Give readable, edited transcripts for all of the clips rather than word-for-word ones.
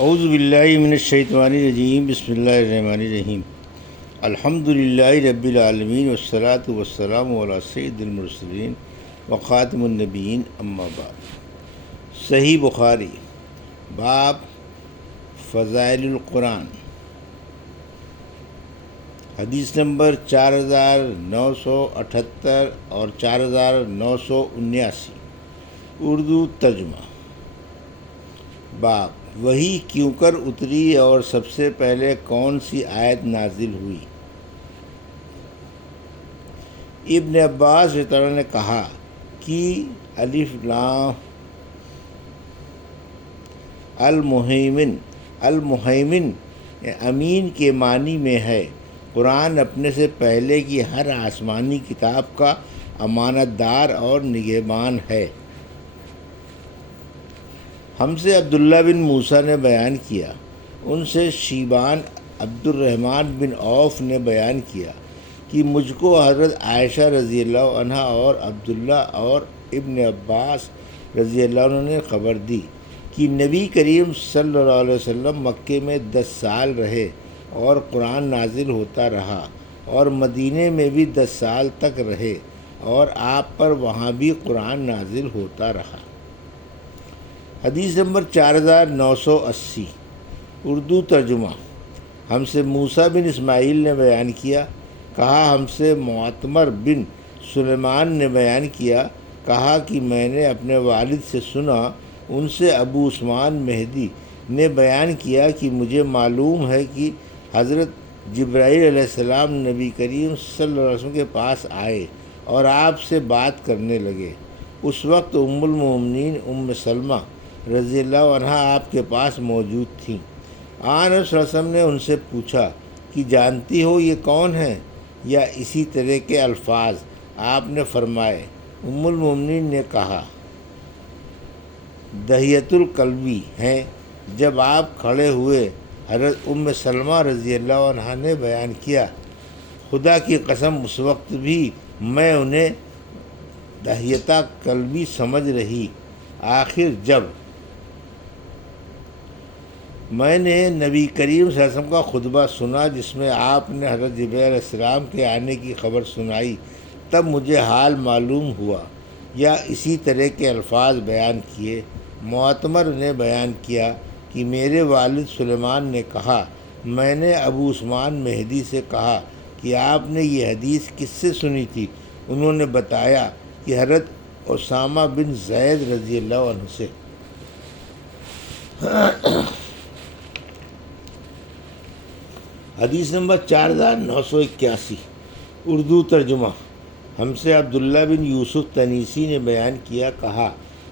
اعوذ باللہ من الشیطان الرجیم، بسم اللہ الرحمن الرحیم۔ الحمد للہ رب العالمین والصلاة والسلام علی سید المرسلین وخاتم النبیین، اما بعد۔ صحیح بخاری، باب فضائل القرآن، حدیث نمبر 4978 اور 4979، اردو ترجمہ۔ باب، وحی کیوں کر اتری اور سب سے پہلے کون سی آیت نازل ہوئی؟ ابن عباس رضی اللہ عنہ نے کہا کہ الف لام المہیمن امین کے معنی میں ہے قرآن اپنے سے پہلے کی ہر آسمانی کتاب کا امانت دار اور نگہبان ہے۔ ہم سے عبداللہ بن موسیٰ نے بیان کیا، ان سے شیبان عبد الرحمن بن عوف نے بیان کیا کہ مجھ کو حضرت عائشہ رضی اللہ عنہ اور عبداللہ اور ابن عباس رضی اللہ عنہ نے خبر دی کہ نبی کریم صلی اللہ علیہ وسلم مکے میں 10 سال رہے اور قرآن نازل ہوتا رہا، اور مدینے میں بھی 10 سال تک رہے اور آپ پر وہاں بھی قرآن نازل ہوتا رہا۔ حدیث نمبر 4980، اردو ترجمہ۔ ہم سے موسیٰ بن اسماعیل نے بیان کیا، کہا ہم سے معتمر بن سلیمان نے بیان کیا، کہا کہ میں نے اپنے والد سے سنا، ان سے ابو عثمان مہدی نے بیان کیا کہ مجھے معلوم ہے کہ حضرت جبرائیل علیہ السلام نبی کریم صلی اللہ علیہ وسلم کے پاس آئے اور آپ سے بات کرنے لگے۔ اس وقت ام المومنین ام سلمہ رضی اللہ عنہ آپ کے پاس موجود تھیں۔ آن صلی اللہ علیہ وسلم نے ان سے پوچھا کہ جانتی ہو یہ کون ہیں، یا اسی طرح کے الفاظ؟ آپ نے فرمائے۔ ام المومنین نے کہا دحیۃ الکلبی ہیں۔ جب آپ کھڑے ہوئے، حضرت ام سلمہ رضی اللہ عنہ نے بیان کیا، خدا کی قسم اس وقت بھی میں انہیں دحیۃ کلبی سمجھ رہی۔ آخر جب میں نے نبی کریم صلی اللہ علیہ وسلم کا خطبہ سنا جس میں آپ نے حضرت جبرائیل علیہ السلام کے آنے کی خبر سنائی، تب مجھے حال معلوم ہوا، یا اسی طرح کے الفاظ بیان کیے۔ معتمر نے بیان کیا کہ میرے والد سلیمان نے کہا، میں نے ابو عثمان مہدی سے کہا کہ آپ نے یہ حدیث کس سے سنی تھی؟ انہوں نے بتایا کہ حضرت اسامہ بن زید رضی اللہ عنہ سے۔ حدیث نمبر 4981، اردو ترجمہ۔ ہم سے عبداللہ بن یوسف تنیسی نے بیان کیا، کہا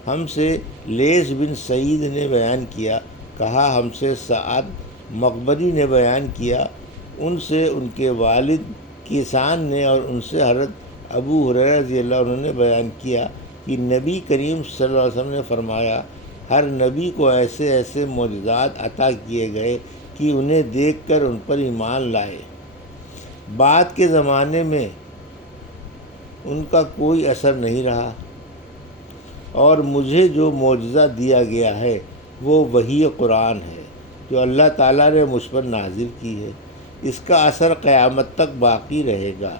ہم سے لیث بن سعید نے بیان کیا، کہا ہم سے سعد مقبری نے بیان کیا، ان سے ان کے والد کیسان نے، اور ان سے حضرت ابو ہریرہ رضی اللہ عنہ نے بیان کیا کہ نبی کریم صلی اللہ علیہ وسلم نے فرمایا، ہر نبی کو ایسے ایسے معجزات عطا کیے گئے کہ انہیں دیکھ کر ان پر ایمان لائے۔ بعد کے زمانے میں ان کا کوئی اثر نہیں رہا، اور مجھے جو معجزہ دیا گیا ہے وہ وحی قرآن ہے جو اللہ تعالیٰ نے مجھ پر نازل کی ہے۔ اس کا اثر قیامت تک باقی رہے گا،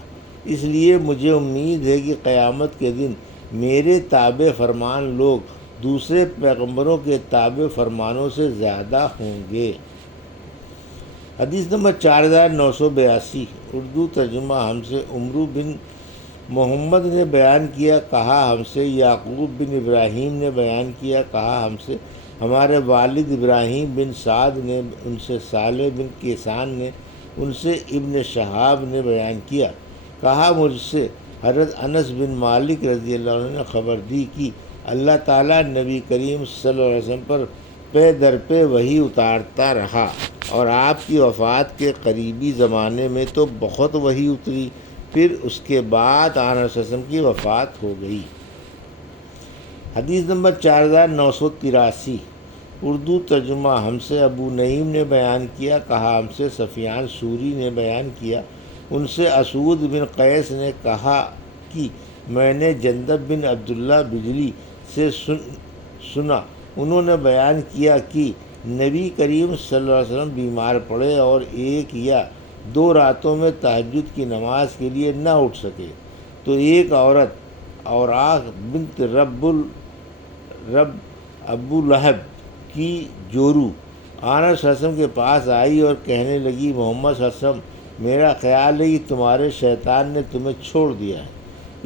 اس لیے مجھے امید ہے کہ قیامت کے دن میرے تابع فرمان لوگ دوسرے پیغمبروں کے تابع فرمانوں سے زیادہ ہوں گے۔ حدیث نمبر 4982، اردو ترجمہ۔ ہم سے عمرو بن محمد نے بیان کیا، کہا ہم سے یعقوب بن ابراہیم نے بیان کیا، کہا ہم سے ہمارے والد ابراہیم بن سعد نے، ان سے صالح بن کیسان نے، ان سے ابن شہاب نے بیان کیا، کہا مجھ سے حضرت انس بن مالک رضی اللہ عنہ نے خبر دی کہ اللہ تعالیٰ نبی کریم صلی اللہ علیہ وسلم پر پے در پہ وحی اتارتا رہا، اور آپ کی وفات کے قریبی زمانے میں تو بہت وحی اتری، پھر اس کے بعد آن صلی اللہ علیہ وسلم کی وفات ہو گئی۔ حدیث نمبر 4983، اردو ترجمہ۔ ہم سے ابو نعیم نے بیان کیا، کہا ہم سے سفیان ثوری نے بیان کیا، ان سے اسود بن قیس نے کہا کہ میں نے جندب بن عبداللہ بجلی سے سنا، انہوں نے بیان کیا کہ نبی کریم صلی اللہ علیہ وسلم بیمار پڑے اور 1 یا 2 راتوں میں تہجد کی نماز کے لیے نہ اٹھ سکے، تو ایک عورت اوراق بنت رب ابو لہب کی جورو آنر صلی اللہ علیہ وسلم کے پاس آئی اور کہنے لگی، محمد صلی اللہ علیہ وسلم، میرا خیال ہے کہ تمہارے شیطان نے تمہیں چھوڑ دیا ہے۔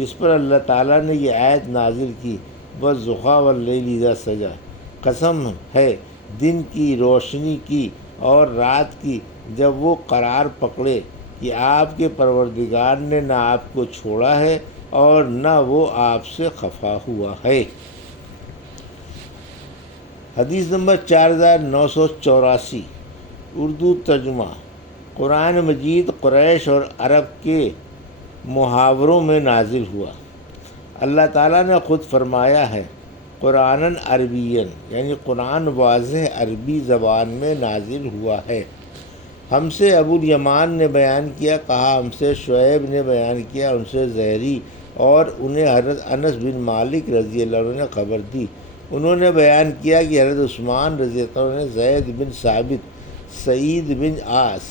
اس پر اللہ تعالیٰ نے یہ آیت نازل کی، والضحیٰ واللیل اذا سجی، قسم ہے دن کی روشنی کی اور رات کی جب وہ قرار پکڑے کہ آپ کے پروردگار نے نہ آپ کو چھوڑا ہے اور نہ وہ آپ سے خفا ہوا ہے۔ حدیث نمبر 4984، اردو ترجمہ۔ قرآن مجید قریش اور عرب کے محاوروں میں نازل ہوا۔ اللہ تعالیٰ نے خود فرمایا ہے، قرآناً عربیاً، یعنی قرآن واضح عربی زبان میں نازل ہوا ہے۔ ہم سے ابو الیمان نے بیان کیا، کہا ہم سے شعیب نے بیان کیا، ان سے زہری، اور انہیں حضرت انس بن مالک رضی اللہ عنہ نے خبر دی، انہوں نے بیان کیا کہ حضرت عثمان رضی اللہ عنہ نے زید بن ثابت، سعید بن عاص،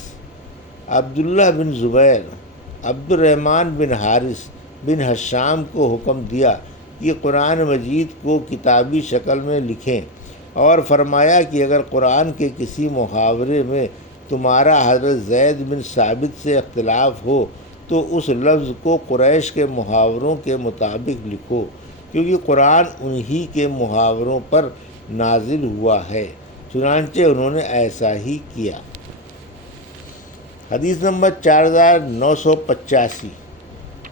عبداللہ بن زبیر، عبد الرحمن بن حارث بن حشام کو حکم دیا کہ قرآن مجید کو کتابی شکل میں لکھیں، اور فرمایا کہ اگر قرآن کے کسی محاورے میں تمہارا حضرت زید بن ثابت سے اختلاف ہو تو اس لفظ کو قریش کے محاوروں کے مطابق لکھو، کیونکہ قرآن انہی کے محاوروں پر نازل ہوا ہے۔ چنانچہ انہوں نے ایسا ہی کیا۔ حدیث نمبر 4985،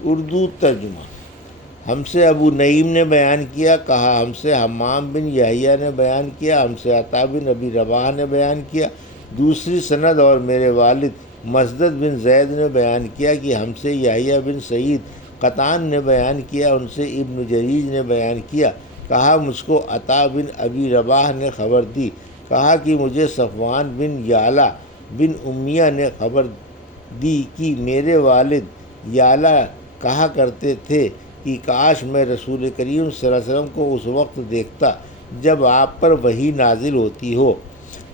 اردو ترجمہ۔ ہم سے ابو نعیم نے بیان کیا، کہا ہم سے حمام بن یحییٰ نے بیان کیا، ہم سے عطا بن ابی رباح نے بیان کیا، دوسری سند، اور میرے والد مسدد بن زید نے بیان کیا کہ ہم سے یحییٰ بن سعید قطان نے بیان کیا، ان سے ابن جریج نے بیان کیا، کہا مجھ کو عطا بن ابی رباح نے خبر دی، کہا کہ مجھے صفوان بن یعلا بن امیہ نے خبر دی کہ میرے والد یعلا کہا کرتے تھے کہ کاش میں رسول کریم صلی اللہ علیہ وسلم کو اس وقت دیکھتا جب آپ پر وحی نازل ہوتی ہو۔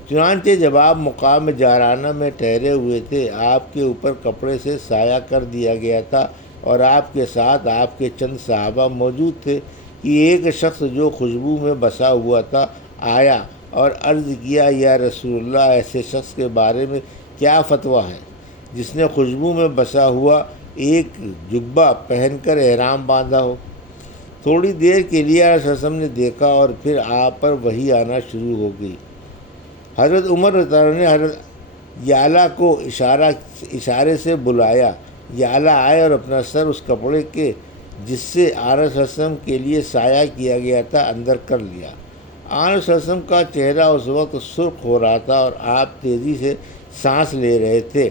چنانچہ جب آپ مقام جارانہ میں ٹھہرے ہوئے تھے، آپ کے اوپر کپڑے سے سایہ کر دیا گیا تھا، اور آپ کے ساتھ آپ کے چند صحابہ موجود تھے کہ ایک شخص جو خوشبو میں بسا ہوا تھا آیا اور عرض کیا، یا رسول اللہ، ایسے شخص کے بارے میں کیا فتویٰ ہے جس نے خوشبو میں بسا ہوا ایک جبہ پہن کر احرام باندھا ہو؟ تھوڑی دیر کے لیے علیہ وسلم نے دیکھا اور پھر آپ پر وحی آنا شروع ہو گئی۔ حضرت عمر رضی اللہ عنہ نے حضرت یعلا کو اشارے سے بلایا، یعلا آئے اور اپنا سر اس کپڑے کے جس سے آنس صلی اللہ علیہ وسلم کے لیے سایہ کیا گیا تھا اندر کر لیا۔ آنس صلی اللہ علیہ وسلم کا چہرہ اس وقت سرخ ہو رہا تھا اور آپ تیزی سے سانس لے رہے تھے۔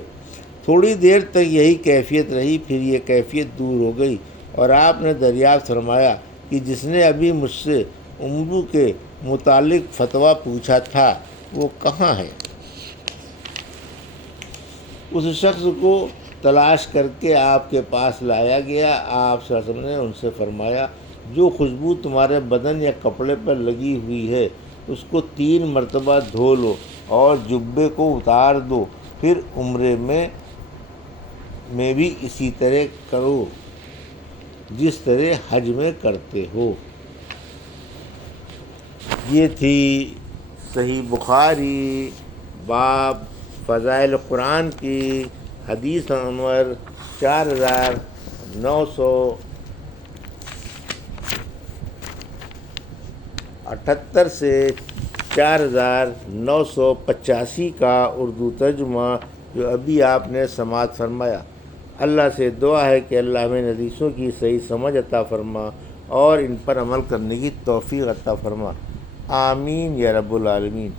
تھوڑی دیر تک یہی کیفیت رہی، پھر یہ کیفیت دور ہو گئی اور آپ نے دریافت فرمایا کہ جس نے ابھی مجھ سے عمرو کے متعلق فتویٰ پوچھا تھا وہ کہاں ہے؟ اس شخص کو تلاش کر کے آپ کے پاس لایا گیا۔ آپ صلی اللہ علیہ وسلم نے ان سے فرمایا، جو خوشبو تمہارے بدن یا کپڑے پر لگی ہوئی ہے اس کو 3 مرتبہ دھو لو اور جبے کو اتار دو، پھر عمرے میں بھی اسی طرح کرو جس طرح حج میں کرتے ہو۔ یہ تھی صحیح بخاری باب فضائل قرآن کی حدیث نمبر 4978 سے 4985 کا اردو ترجمہ جو ابھی آپ نے سماعت فرمایا۔ اللہ سے دعا ہے کہ اللہ ہمیں حدیثوں کی صحیح سمجھ عطا فرما اور ان پر عمل کرنے کی توفیق عطا فرما، آمین یا رب العالمین۔